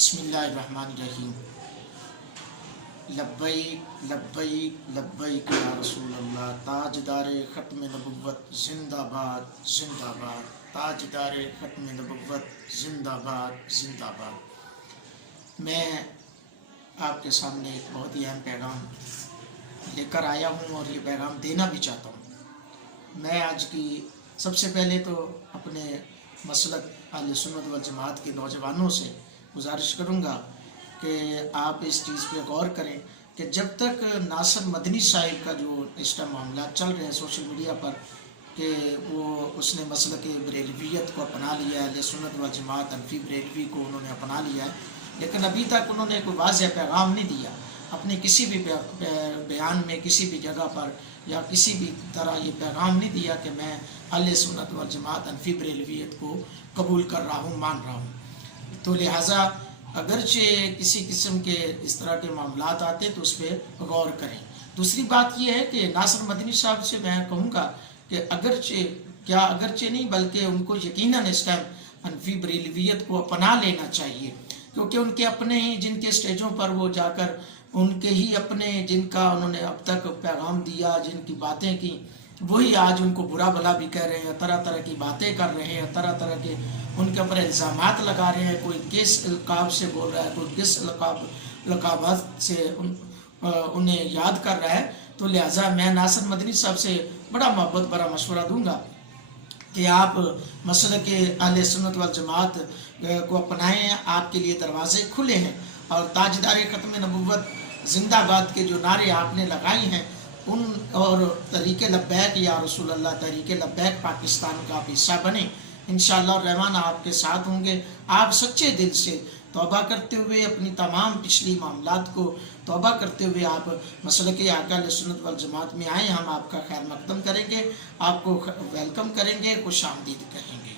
بسم اللہ الرحمن الرحیم۔ لبیک لبیک لبیک یا رسول اللہ، تاجدار ختم نبوت زندہ باد زندہ باد، تاجدار ختم نبوت زندہ باد زندہ باد۔ میں آپ کے سامنے ایک بہت ہی اہم پیغام لے کر آیا ہوں اور یہ پیغام دینا بھی چاہتا ہوں۔ میں آج کی سب سے پہلے تو اپنے مسلک اہل سنت والجماعت کے نوجوانوں سے گزارش کروں گا کہ آپ اس چیز پہ غور کریں کہ جب تک ناصر مدنی صاحب کا جو اس کا معاملات چل رہے ہیں سوشل میڈیا پر کہ اس نے مسلک بریلویت کو اپنا لیا ہے، اہل سنت والجماعت حنفی بریلوی کو انہوں نے اپنا لیا ہے، لیکن ابھی تک انہوں نے کوئی واضح پیغام نہیں دیا اپنے کسی بھی بیان میں، کسی بھی جگہ پر یا کسی بھی طرح یہ پیغام نہیں دیا کہ میں اہل سنت والجماعت حنفی بریلویت کو قبول کر رہا ہوں، مان رہا ہوں۔ تو لہٰذا اگرچہ کسی قسم کے اس طرح کے معاملات آتے تو اس پہ غور کریں۔ دوسری بات یہ ہے کہ ناصر مدنی صاحب سے میں کہوں گا کہ اگرچہ نہیں بلکہ ان کو یقیناً اس ٹائم حنفی بریلویت کو اپنا لینا چاہیے، کیونکہ ان کے اپنے ہی جن کے اسٹیجوں پر وہ جا کر ان کے ہی اپنے جن کا انہوں نے اب تک پیغام دیا، جن کی باتیں کی، وہی آج ان کو برا بھلا بھی کہہ رہے ہیں، طرح طرح کی باتیں کر رہے ہیں، طرح طرح کے ان کے اوپر الزامات لگا رہے ہیں، کوئی کس القاب سے بول رہا ہے، کوئی کس لقابات سے انہیں یاد کر رہا ہے۔ تو لہٰذا میں ناصر مدنی صاحب سے بڑا محبت بڑا مشورہ دوں گا کہ آپ مسلک اہل سنت والجماعت کو اپنائیں، آپ کے لیے دروازے کھلے ہیں، اور تاجدار ختم نبوت زندہ باد کے جو نعرے آپ نے لگائے ہیں ان اور تحریک لبیک یا رسول اللہ، تحریک لبیک پاکستان کا آپ حصہ بنیں، انشاءاللہ الرحمن آپ کے ساتھ ہوں گے۔ آپ سچے دل سے توبہ کرتے ہوئے اپنی تمام پچھلی معاملات کو توبہ کرتے ہوئے آپ مسلک آقا اہل سنت والجماعت میں آئیں، ہم آپ کا خیر مقدم کریں گے، آپ کو ویلکم کریں گے، خوش آمدید کہیں گے۔